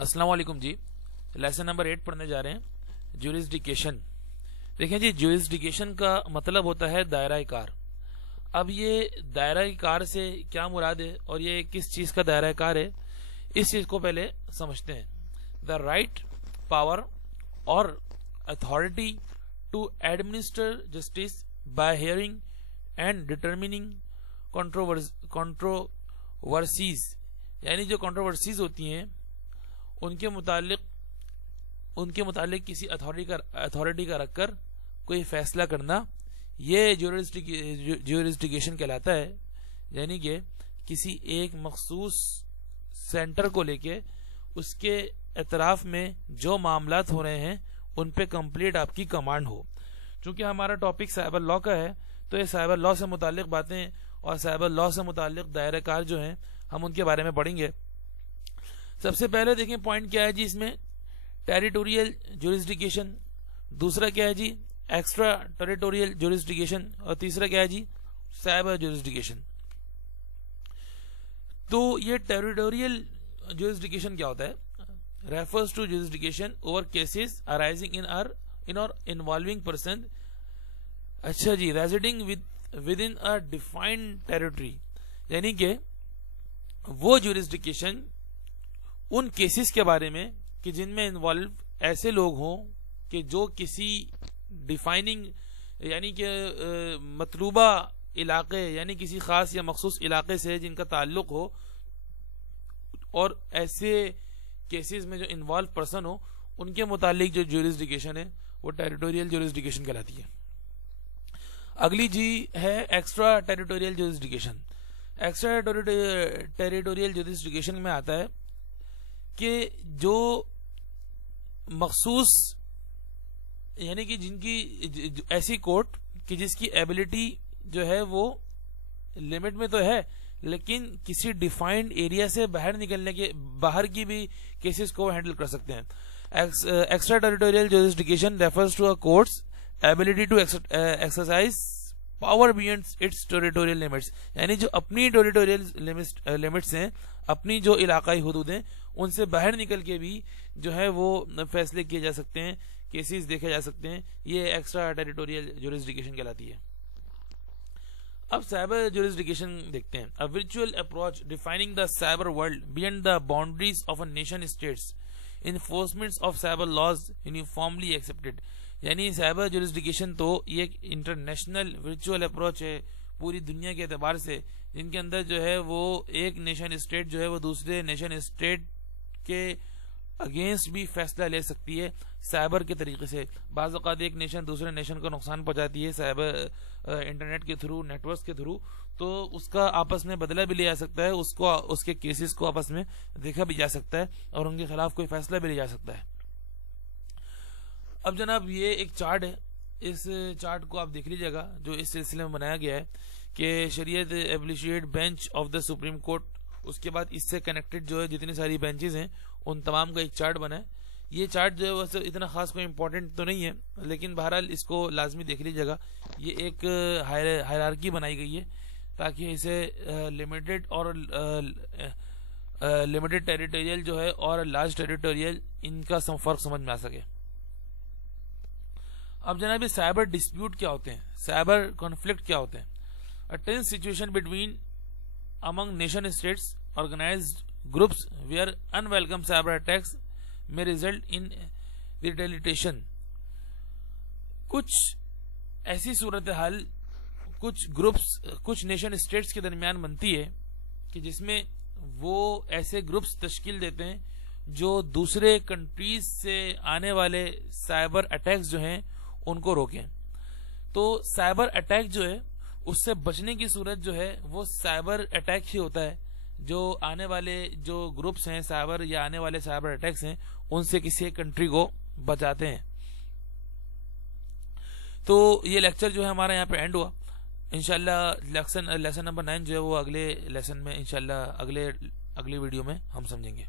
अस्सलाम वालेकुम जी। Lesson number 8 पढ़ने जा रहे हैं, ज्यूरिसडिक्शन। देखें जी, ज्यूरिसडिक्शन का मतलब होता है दायरा कार। अब ये दायरा कार से क्या मुराद है और ये किस चीज का दायरा कार है, इस चीज को पहले समझते हैं। द राइट, पावर और authority to administer justice by hearing and determining controversies, यानी जो कंट्रोवर्सीज होती हैं उनके मुतालिक किसी अथॉरिटी का रखकर कोई फैसला करना, ये ज्यूरिसडिक्शन कहलाता है। यानी कि किसी एक मखसूस सेंटर को लेके उसके एतराफ में जो मामलात हो रहे हैं उन पे कंप्लीट आपकी कमांड हो। चूंकि हमारा टॉपिक साइबर लॉ का है, तो ये साइबर लॉ से मुतालिक बातें और साइबर लॉ से मुतालिक दायरा कार जो हैं हम उनके बारे में पढ़ेंगे। सबसे पहले देखें पॉइंट क्या है जी इसमें, टेरिटोरियल ज्यूरिसडिक्शन। दूसरा क्या है जी, एक्स्ट्रा टेरिटोरियल ज्यूरिसडिक्शन। और तीसरा क्या है जी, साइबर ज्यूरिसडिक्शन। तो ये टेरिटोरियल ज्यूरिसडिक्शन क्या होता है? Refers to jurisdiction over cases arising in और इन्वॉल्विंग पर्सन, अच्छा जी, residing within a defined territory. यानी कि वो ज्यूरिसडिक्शन उन केसेस के बारे में कि जिनमें इन्वॉल्व ऐसे लोग हों कि जो किसी डिफाइनिंग यानी कि मतलूबा इलाके यानी किसी खास या मखसूस इलाके से जिनका ताल्लुक हो, और ऐसे केसेस में जो इन्वॉल्व पर्सन हो उनके मुतालिक जो ज्यूरिसडिक्शन है वो टेरिटोरियल ज्यूरिसडिक्शन कहलाती है। अगली जी है extra territorial jurisdiction. Extra territorial jurisdiction में आता है कि जो मखसूस यानी कि जिनकी ऐसी कोर्ट कि जिसकी एबिलिटी जो है वो लिमिट में तो है, लेकिन किसी डिफाइंड एरिया से बाहर की भी केसेस को हैंडल कर सकते हैं। Extraterritorial jurisdiction refers to a court's ability to exercise power beyond its territorial limits, यानी जो अपनी टेरिटोरियल लिमिट्स हैं, अपनी जो इलाकाई हुदूद हैं, उनसे बाहर निकल के भी जो है वो फैसले किए जा सकते हैं, केसेस देखे जा सकते हैं। ये एक्स्ट्रा टेरिटोरियल ज्यूरिसडिक्शन कहलाती है। अब साइबर ज्यूरिसडिक्शन देखते हैं। A virtual approach defining the cyber world beyond the boundaries of a nation states, enforcement of cyber laws uniformly accepted. यानी साइबर ज्यूरिसडिक्शन तो ये एक इंटरनेशनल वर्चुअल अप्रोच है पूरी दुनिया के एतबार से, जिनके अंदर जो है वो एक नेशन स्टेट जो है वो दूसरे नेशन स्टेट के अगेंस्ट भी फैसला ले सकती है साइबर के तरीके से। बाज़ औक़ात एक नेशन दूसरे नेशन को नुकसान पहुंचाती है साइबर इंटरनेट के थ्रू, नेटवर्क के थ्रू, तो उसका आपस में बदला भी लिया जा सकता है, उसको उसके केसेस को आपस में देखा भी जा सकता है और उनके खिलाफ कोई फैसला भी लिया जा सकता है। अब जनाब ये एक चार्ट है, इस चार्ट को आप देख लीजिएगा जो इस सिलसिले में बनाया गया है कि शरीयत appellate bench of the Supreme Court, उसके बाद इससे कनेक्टेड जो है जितनी सारी बेंचेस हैं उन तमाम का एक चार्ट बना है। ये चार्ट जो है वैसे इतना खास कोई इंपॉर्टेंट तो नहीं है, लेकिन बहरहाल इसको लाजमी देख लीजिएगा। ये एक हायरार्की बनाई गई है ताकि इसे लिमिटेड और लिमिटेड टेरिटोरियल जो है और लार्ज टेरिटोरियल इनका फर्क समझ में आ सके। अब जनाब साइबर डिस्प्यूट क्या होते हैं, साइबर कॉन्फ्लिक्ट क्या होते हैं? A tense situation between among nation states organized groups where unwelcome cyber attacks may result in retaliation। कुछ ऐसी सूरत हाल कुछ ग्रुप्स कुछ नेशन स्टेट्स के दरमियान बनती है कि जिसमें वो ऐसे ग्रुप्स तश्कील देते हैं जो दूसरे कंट्रीज से आने वाले साइबर अटैक्स जो हैं उनको रोकें। तो साइबर अटैक जो है उससे बचने की सूरत जो है वो साइबर अटैक ही होता है, जो आने वाले जो ग्रुप्स हैं साइबर या आने वाले साइबर अटैक्स हैं उनसे किसी एक कंट्री को बचाते हैं। तो ये लेक्चर जो है हमारा यहाँ पे एंड हुआ। इंशाल्लाह लेसन नंबर 9 जो है वो अगले लेसन में इंशाल्लाह अगली वीडियो में हम समझेंगे।